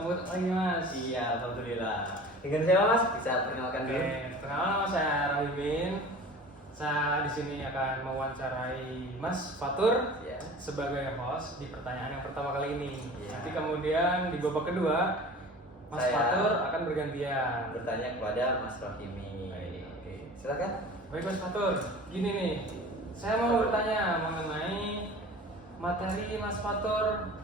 Ketemu lagi Mas. Iya, alhamdulillah. Dengan siapa Mas? Bisa perkenalkan dulu. Perkenalkan nama saya Rahibin. Saya di sini akan mewawancarai Mas Fatur Ya. sebagai host di pertanyaan yang pertama kali ini. Iya. Nanti kemudian di babak kedua Mas Saya Fatur akan bergantian. Bertanya kepada Mas Rohimi. Oke, silakan. Baik Mas Fatur, gini nih. Saya mau bertanya mengenai materi Mas Fatur,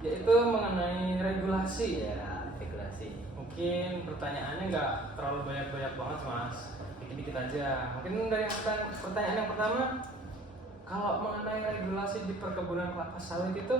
yaitu mengenai regulasi. Ya, regulasi. Mungkin pertanyaannya nggak terlalu banyak-banyak banget Mas, dikit-dikit aja. Mungkin dari pertanyaan yang pertama, kalau mengenai regulasi di perkebunan kelapa sawit itu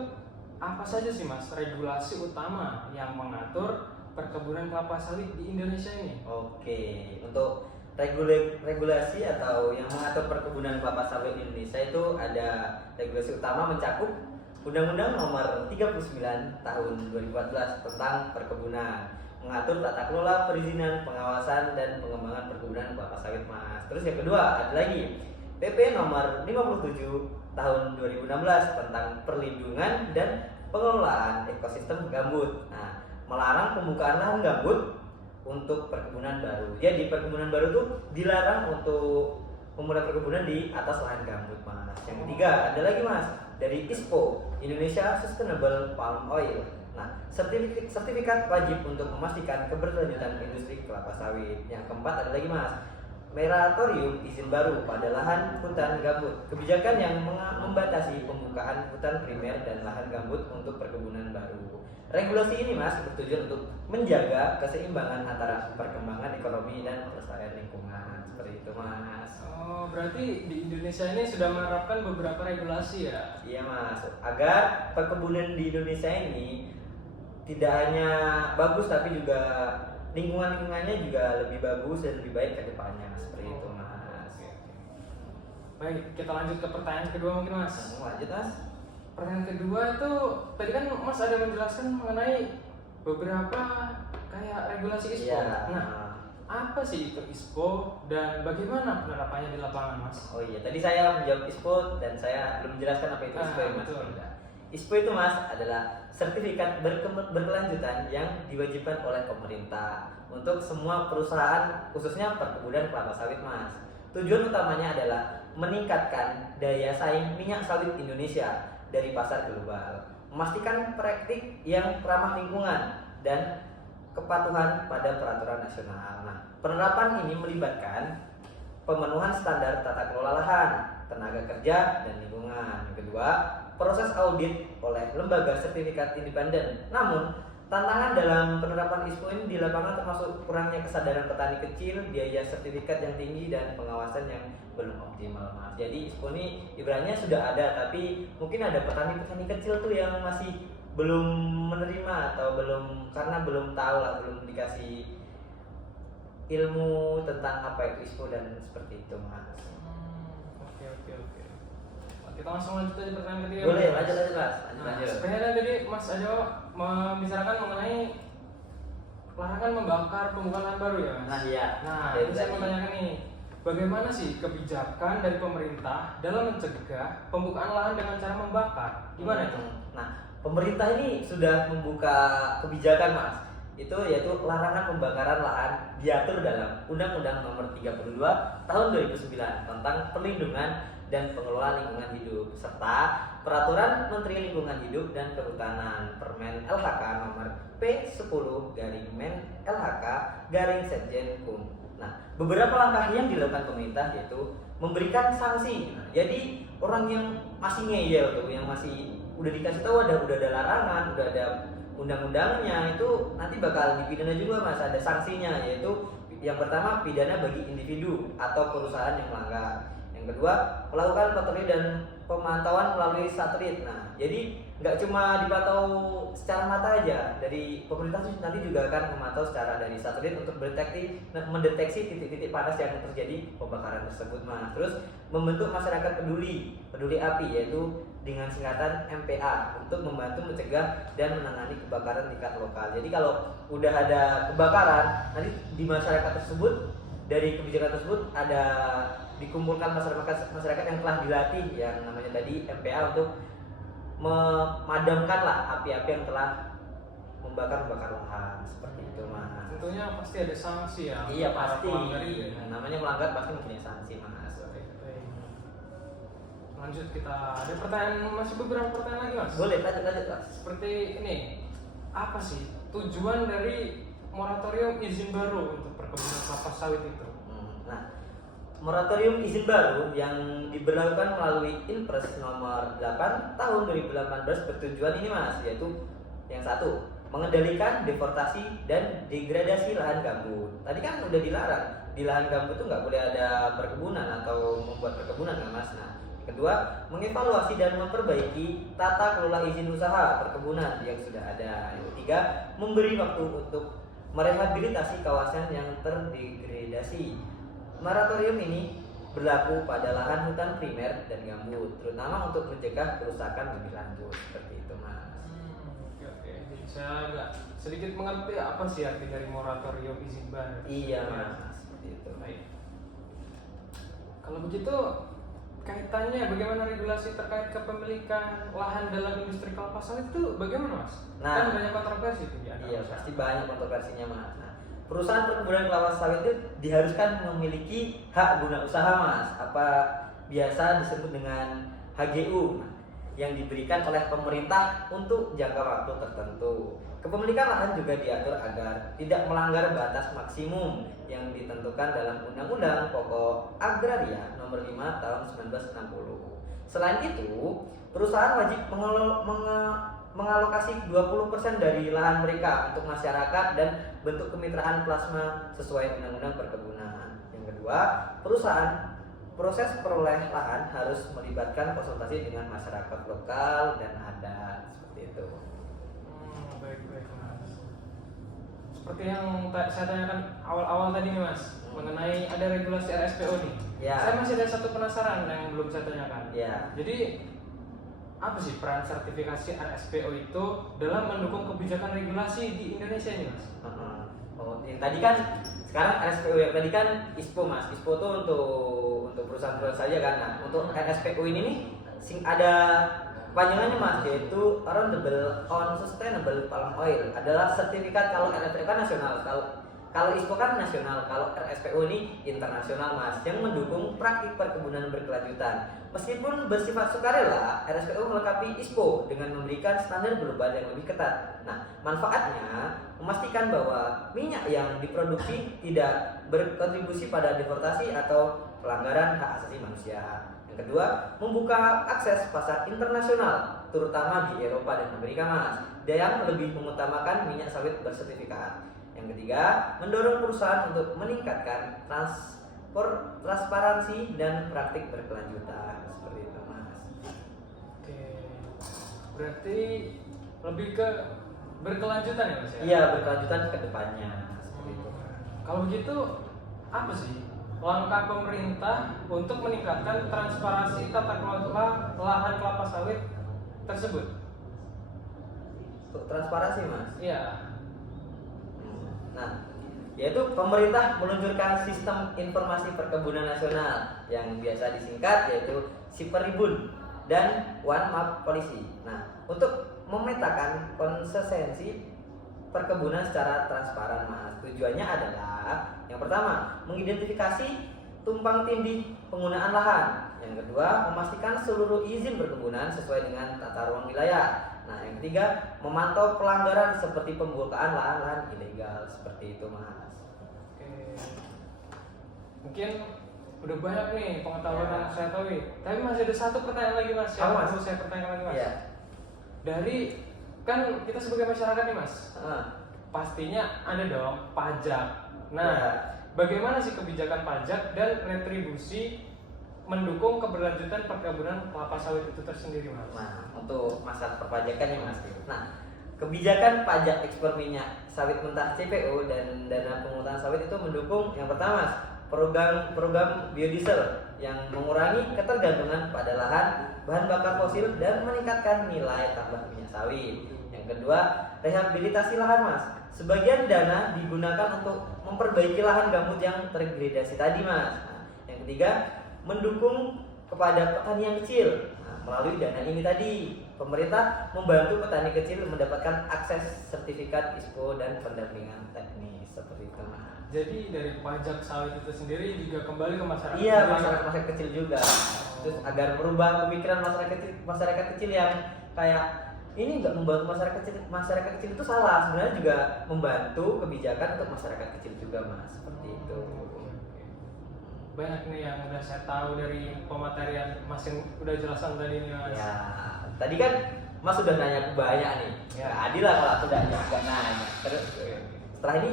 apa saja sih Mas regulasi utama yang mengatur perkebunan kelapa sawit di Indonesia ini? Oke, untuk regulasi atau yang mengatur perkebunan kelapa sawit di Indonesia itu ada regulasi utama mencakup Undang-Undang Nomor 39 Tahun 2014 tentang perkebunan, mengatur tata kelola, perizinan, pengawasan dan pengembangan perkebunan kelapa sawit Mas. Terus yang kedua ada lagi PP Nomor 57 Tahun 2016 tentang perlindungan dan pengelolaan ekosistem gambut. Nah, melarang pembukaan lahan gambut untuk perkebunan baru. Jadi perkebunan baru itu dilarang untuk memulai perkebunan di atas lahan gambut Mas. Yang ketiga ada lagi Mas dari ISPO, Indonesia Sustainable Palm Oil. Nah, sertifikat wajib untuk memastikan keberlanjutan industri kelapa sawit. Yang keempat ada lagi Mas, moratorium izin baru pada lahan hutan gambut. Kebijakan yang membatasi pembukaan hutan primer dan lahan gambut untuk perkebunan baru. Regulasi ini Mas bertujuan untuk menjaga keseimbangan antara perkembangan ekonomi dan pelestarian lingkungan. Seperti itu Mas. Oh, berarti di Indonesia ini sudah menerapkan beberapa regulasi ya? Iya Mas, agar perkebunan di Indonesia ini tidak hanya bagus tapi juga lingkungannya juga lebih bagus dan lebih baik ke depannya. Seperti itu Mas. Baik, kita lanjut ke pertanyaan kedua mungkin Mas. Lanjut Mas. Pertanyaan kedua itu tadi kan Mas ada menjelaskan mengenai beberapa kayak regulasi ISPO. Iya. Nah, apa sih itu ISPO dan bagaimana penerapannya di lapangan Mas? Oh iya, tadi saya menjawab ISPO dan saya belum menjelaskan apa itu ISPO ya Mas. Betul. ISPO itu Mas adalah sertifikat berkelanjutan yang diwajibkan oleh pemerintah untuk semua perusahaan khususnya perkebunan kelapa sawit Mas. Tujuan utamanya adalah meningkatkan daya saing minyak sawit Indonesia dari pasar global, memastikan praktik yang ramah lingkungan dan kepatuhan pada peraturan nasional. Nah, penerapan ini melibatkan pemenuhan standar tata kelola lahan, tenaga kerja, dan lingkungan. Yang kedua, proses audit oleh lembaga sertifikat independen. Namun, tantangan dalam penerapan ISPO ini di lapangan termasuk kurangnya kesadaran petani kecil, biaya sertifikat yang tinggi, dan pengawasan yang belum optimal Mas. Jadi ISPO ini ibaratnya sudah ada, tapi mungkin ada petani-petani kecil tuh yang masih belum menerima atau karena belum tahu lah, belum dikasih ilmu tentang apa itu ISPO dan seperti itu Mas. Oke. Kita langsung lanjut aja pertanyaan ketiga. Boleh, lanjut Mas. Nah, sebenarnya tadi Mas Ajo membicarakan mengenai larangan membakar pembukaan lahan baru ya Mas? Nah iya. Nah, ini saya mau tanyakan nih, bagaimana sih kebijakan dari pemerintah dalam mencegah pembukaan lahan dengan cara membakar? Gimana itu? Nah, pemerintah ini sudah membuka kebijakan Mas, itu yaitu larangan pembakaran lahan diatur dalam Undang-Undang Nomor 32 Tahun 2009 tentang perlindungan dan pengelolaan lingkungan hidup serta Peraturan Menteri Lingkungan Hidup dan Kehutanan Permen LHK Nomor P10/LHK/Sekjen Kum. Nah, beberapa langkah yang dilakukan pemerintah yaitu memberikan sanksi. Nah, jadi orang yang masih ngeyel tuh, yang masih udah dikasih tahu udah ada larangan, udah ada undang-undangnya, itu nanti bakal dipidana juga Mas, ada sanksinya, yaitu yang pertama pidana bagi individu atau perusahaan yang melanggar. Yang kedua, melakukan patroli dan pemantauan melalui satelit. Nah, jadi nggak cuma dipantau secara mata aja, dari pemerintah nanti juga akan memantau secara dari satelit untuk mendeteksi titik-titik panas yang terjadi pembakaran tersebut Mas. Terus membentuk masyarakat peduli api, yaitu dengan singkatan MPA, untuk membantu mencegah dan menangani kebakaran tingkat lokal. Jadi kalau udah ada kebakaran, nanti di masyarakat tersebut, dari kebijakan tersebut ada dikumpulkan masyarakat yang telah dilatih yang namanya tadi MPA untuk memadamkan lah api-api yang telah membakar lahan seperti itu mas. Tentunya pasti ada sanksi ya. Iya untuk para pasti. pelanggar itu ya. Namanya melanggar pasti mempunyai sanksi mas. Baik. Lanjut, kita ada pertanyaan, masih beberapa pertanyaan lagi mas. Boleh lanjut mas. Seperti ini, apa sih tujuan dari moratorium izin baru untuk perkebunan kelapa sawit itu? Nah, moratorium izin baru yang diberlakukan melalui Inpres nomor 8 tahun 2018 bertujuan ini mas, yaitu yang satu, mengendalikan deforestasi dan degradasi lahan gambut. Tadi kan udah dilarang, di lahan gambut itu nggak boleh ada perkebunan atau membuat perkebunan kan mas. Nah, kedua, mengevaluasi dan memperbaiki tata kelola izin usaha perkebunan yang sudah ada. Yang ketiga, memberi waktu untuk merehabilitasi kawasan yang terdegradasi. Moratorium ini berlaku pada lahan hutan primer dan gambut, terutama untuk mencegah kerusakan lebih lanjut. Seperti itu mas. Oke. Jadi saya agak sedikit mengerti apa sih arti dari moratorium izin baru. Iya mas, seperti itu. Baik. Kalau begitu, kaitannya bagaimana regulasi terkait kepemilikan lahan dalam industri kelapa sawit itu bagaimana mas? Nah, Kan banyak kontroversi itu ya. Iya, pasti banyak kontroversinya mas. Nah, perusahaan perkebunan kelapa sawit itu diharuskan memiliki hak guna usaha mas, apa biasa disebut dengan HGU, yang diberikan oleh pemerintah untuk jangka waktu tertentu. Kepemilikan lahan juga diatur agar tidak melanggar batas maksimum yang ditentukan dalam Undang-Undang Pokok Agraria Nomor 5 Tahun 1960. Selain itu, perusahaan wajib mengalokasi 20% dari lahan mereka untuk masyarakat dan bentuk kemitraan plasma sesuai Undang-Undang Perkebunan. Yang kedua, proses peroleh lahan harus melibatkan konsultasi dengan masyarakat lokal dan adat, seperti itu. Baik mas. Seperti yang saya tanyakan awal-awal tadi nih mas, mengenai ada regulasi RSPO nih. Ya. Saya masih ada satu penasaran yang belum saya tanyakan. Ya. Jadi apa sih peran sertifikasi RSPO itu dalam mendukung kebijakan regulasi di Indonesia ini mas? Oh, yang tadi kan sekarang RSPO yang tadi kan ISPO mas. ISPO itu untuk perusahaan-perusahaan saja kan. Nah, untuk RSPO ini nih ada panjangannya mas, yaitu Roundable on Sustainable Palm Oil, adalah sertifikat. Kalau RSPO kan nasional, kalau ISPO kan nasional, kalau RSPO ini internasional mas, yang mendukung praktik perkebunan berkelanjutan. Meskipun bersifat sukarela, RSPO melengkapi ISPO dengan memberikan standar global yang lebih ketat. Nah, manfaatnya memastikan bahwa minyak yang diproduksi tidak berkontribusi pada deforestasi atau pelanggaran hak asasi manusia. Yang kedua, membuka akses pasar internasional, terutama di Eropa dan Amerika mas, yang lebih mengutamakan minyak sawit bersertifikat. Yang ketiga, mendorong perusahaan untuk meningkatkan transparansi dan praktik berkelanjutan, seperti itu mas. Oke, berarti lebih ke berkelanjutan ya mas ya? Iya, berkelanjutan ke depannya, seperti itu. Kalau begitu, apa sih langkah pemerintah untuk meningkatkan transparansi tata kelola lahan kelapa sawit tersebut? Untuk transparansi mas. Iya. Nah, yaitu pemerintah meluncurkan sistem informasi perkebunan nasional yang biasa disingkat yaitu Siperibun dan One Map Policy. Nah, untuk memetakan konsistensi perkebunan secara transparan mas. Tujuannya adalah yang pertama, mengidentifikasi tumpang tindih penggunaan lahan. Yang kedua, memastikan seluruh izin perkebunan sesuai dengan tata ruang wilayah. Nah, yang ketiga, memantau pelanggaran seperti pembukaan lahan-lahan ilegal, seperti itu mas. Oke. Mungkin udah banyak nih pengetahuan yang saya tahu. Tapi masih ada satu pertanyaan lagi mas yang Mas. perlu saya pertanyakan lagi mas. Iya. Dari kan kita sebagai masyarakat nih mas, pastinya ada dong pajak. Nah, Ya. bagaimana sih kebijakan pajak dan retribusi mendukung keberlanjutan perkebunan kelapa sawit itu tersendiri mas? Nah, untuk masalah perpajakannya mas. Nah, kebijakan pajak ekspor minyak sawit mentah CPO dan dana penghutan sawit itu mendukung yang pertama mas, program biodiesel yang mengurangi ketergantungan pada lahan bahan bakar fosil dan meningkatkan nilai tambah minyak sawit. Yang kedua, rehabilitasi lahan mas. Sebagian dana digunakan untuk memperbaiki lahan gambut yang terdegradasi tadi mas. Nah, yang ketiga, mendukung kepada petani yang kecil. Nah, melalui dana ini tadi, pemerintah membantu petani kecil mendapatkan akses sertifikasi sertifikat ISPO dan pendampingan teknis seperti itu. Jadi dari pajak sawit itu sendiri juga kembali ke masyarakat. Iya, sendiri. masyarakat kecil juga. Terus agar merubah pemikiran masyarakat kecil yang kayak ini nggak membantu masyarakat kecil itu salah, sebenarnya juga membantu kebijakan untuk masyarakat kecil juga mas, seperti itu. Banyak nih yang udah saya tahu dari pematerian mas yang udah jelaskan tadi nih mas. Ya, tadi kan mas sudah nanya banyak nih. Ya adil lah kalau aku udah nggak nanya. Terus setelah ini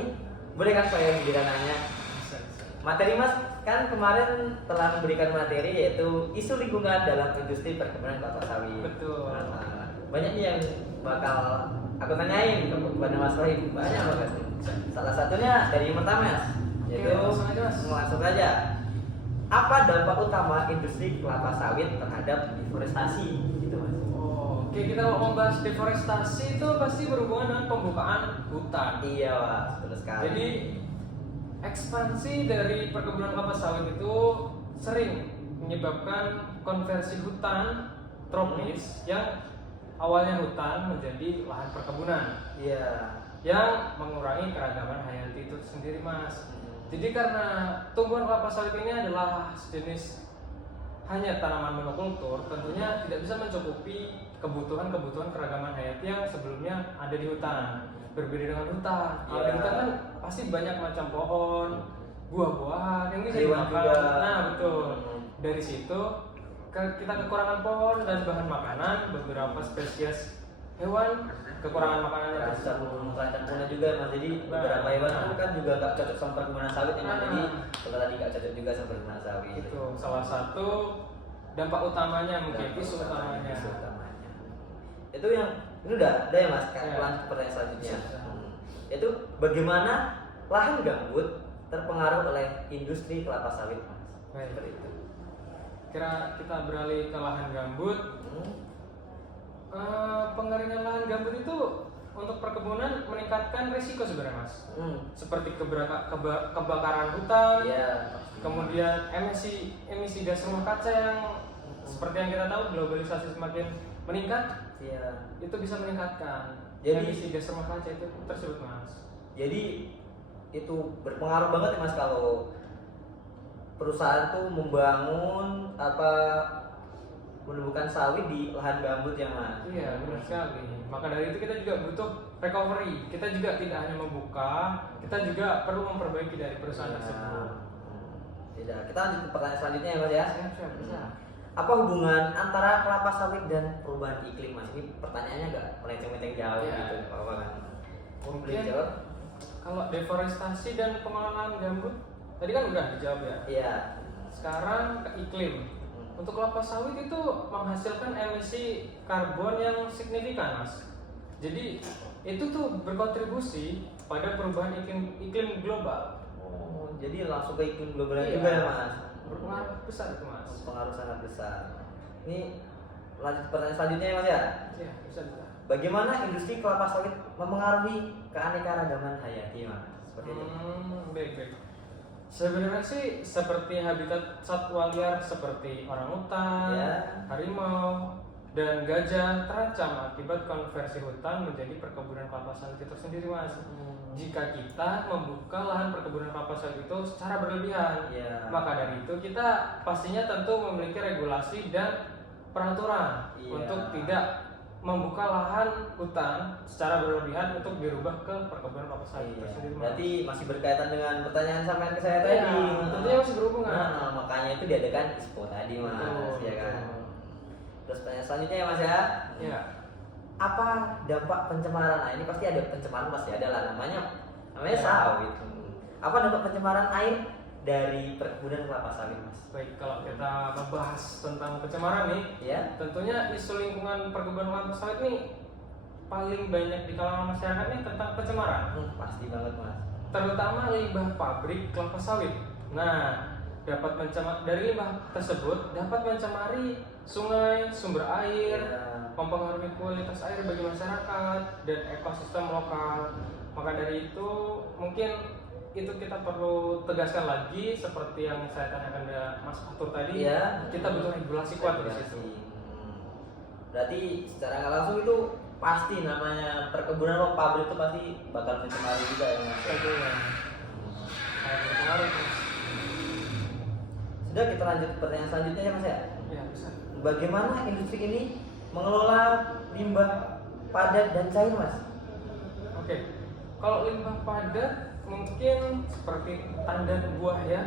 boleh kan saya giliran nanya? Bisa. Materi mas kan kemarin telah memberikan materi yaitu isu lingkungan dalam industri perkebunan kelapa sawit. Betul. Nah, banyak nih yang bakal aku tanyain kepada mas Wahid, banyak banget. Salah satunya dari yang pertama mas, yaitu langsung aja. Apa dampak utama industri kelapa sawit terhadap deforestasi? Gitu mas. Oke, kita mau membahas deforestasi itu pasti berhubungan dengan pembukaan hutan. Iya mas, betul sekali. Jadi ekspansi dari perkebunan kelapa sawit itu sering menyebabkan konversi hutan tropis yang awalnya hutan menjadi lahan perkebunan. Iya. Yang mengurangi keragaman hayati itu sendiri mas. Jadi karena tumbuhan kelapa sawit ini adalah sejenis hanya tanaman monokultur, tentunya tidak bisa mencukupi kebutuhan keragaman hayati yang sebelumnya ada di hutan. Berbeda dengan hutan, kalau di hutan kan pasti banyak macam pohon, buah-buahan yang bisa Hewan dimakan. juga. Nah betul. Dari situ kita kekurangan pohon dan bahan makanan, beberapa spesies hewan kekurangan makanannya Terancam punah juga mas, jadi beberapa hewan itu kan juga nggak cocok sama perkebunan sawit ya mas, jadi kalau tadi nggak cocok juga sama perkebunan sawit. Itu salah satu dampak utamanya mungkin isu utamanya. Isu utamanya. Itu yang ini udah ya mas, Ya. lanjut ke pertanyaan selanjutnya. Bisa. Itu bagaimana lahan gambut terpengaruh oleh industri kelapa sawit mas? Baik. Seperti itu. Kira kita beralih ke lahan gambut. Pengeringan lahan gambut itu untuk perkebunan meningkatkan risiko sebenarnya mas. Seperti kebakaran hutan, Iya. kemudian emisi gas rumah kaca yang seperti yang kita tahu globalisasi semakin meningkat, Iya. itu bisa meningkatkan Jadi- emisi gas rumah kaca itu tersebut mas. Jadi itu berpengaruh banget ya mas kalau perusahaan tuh membangun menumbuhkan sawit di lahan gambut ya mas. Iya benar sekali. Maka dari itu kita juga butuh recovery. Kita juga tidak hanya membuka, kita juga perlu memperbaiki dari perusahaan tersebut. Tidak. Kita lanjut ke pertanyaan selanjutnya ya mas ya. Siap, bisa. Apa hubungan antara kelapa sawit dan perubahan iklim mas? Ini pertanyaannya agak melenceng-melenceng jauh Iya. gitu. Apa kan? Mungkin Dijawab? kalau deforestasi dan pengelolaan gambut tadi kan udah dijawab ya. Iya. Sekarang ke iklim. Untuk kelapa sawit itu menghasilkan emisi karbon yang signifikan mas. Jadi itu tuh berkontribusi pada perubahan iklim global. Oh, jadi langsung ke iklim global Iya. juga ya mas. Berpengaruh besar itu mas. Pengaruh sangat besar. Ini lanjut ke pertanyaan selanjutnya ya mas ya. Iya bisa. Bagaimana industri kelapa sawit memengaruhi keanekaragaman hayati mas? Seperti itu. Baik. Sebenarnya sih seperti habitat satwa liar seperti orangutan, Ya. harimau, dan gajah terancam akibat konversi hutan menjadi perkebunan kelapa sawit itu sendiri mas. Jika kita membuka lahan perkebunan kelapa sawit itu secara berlebihan, Iya. maka dari itu kita pastinya tentu memiliki regulasi dan peraturan Iya. untuk tidak membuka lahan hutan secara berlebihan untuk dirubah ke perkebunan kelapa sawit itu Iya. sendiri mas. Berarti masih berkaitan dengan pertanyaan sampean ke saya Iya, tadi. tentunya masih berhubungan. Nah, makanya itu diadakan ISPO tadi mas, Betul, ya kan. betul. Terus pertanyaan selanjutnya ya mas ya. Ya. Apa dampak pencemaran? Nah ini pasti ada pencemaran pasti ada lah namanya Ya. sawit. Apa dampak pencemaran air dari perkebunan kelapa sawit mas? Baik, kalau kita membahas tentang pencemaran nih, Ya. tentunya isu lingkungan perkebunan kelapa sawit nih paling banyak di kalangan masyarakat nih tentang pencemaran, Pasti banget mas. terutama limbah pabrik kelapa sawit. Nah, dari limbah tersebut dapat mencemari sungai, sumber air, Ya. mempengaruhi kualitas air bagi masyarakat dan ekosistem lokal. Maka dari itu mungkin itu kita perlu tegaskan lagi seperti yang saya tanyakan ke Mas Fatur tadi. Iya. Kita butuh regulasi kuat di situ. Berarti secara nggak langsung itu pasti namanya perkebunan atau pabrik itu pasti bakal mencemari juga ya Mas. Itu ya sangat berpengaruh Mas. Sudah, kita lanjut ke pertanyaan selanjutnya ya Mas ya. Ya bisa. Bagaimana industri ini mengelola limbah padat dan cair Mas? Oke, kalau limbah padat mungkin seperti tandan buah ya,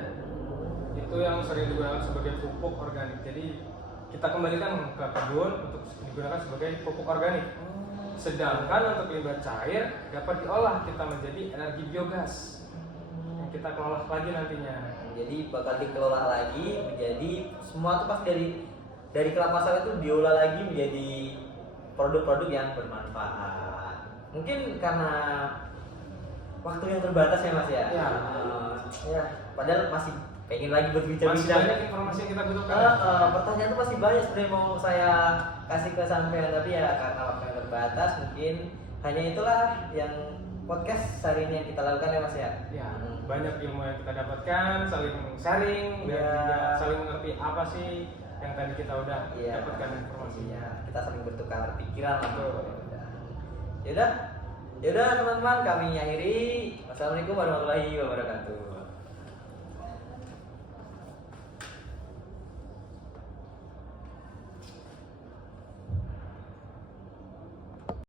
itu yang sering digunakan sebagai pupuk organik. Jadi kita kembalikan ke kebun untuk digunakan sebagai pupuk organik. Sedangkan untuk limbah cair dapat diolah kita menjadi energi biogas yang kita kelola lagi nantinya. Jadi bakal dikelola lagi menjadi semua itu pasti dari kelapa sawit itu diolah lagi menjadi produk-produk yang bermanfaat. Mungkin karena waktu yang terbatas ya Mas ya. Ya. Ya, padahal masih pengen lagi Masih berbicara-bicara. banyak informasi yang kita butuhkan. Pertanyaan itu masih banyak sebenarnya mau saya kasih ke sampean, tapi ya karena waktu yang terbatas mungkin hanya itulah yang podcast hari ini yang kita lakukan ya Mas ya. Ya, banyak ilmu yang kita dapatkan, saling sharing dan Ya. juga saling mengerti apa sih yang tadi kita udah Iya. dapatkan informasinya. Iya, kita saling bertukar pikiran lah. Betul. Yaudah, yaudah teman-teman, kami akhiri. Wassalamualaikum warahmatullahi wabarakatuh.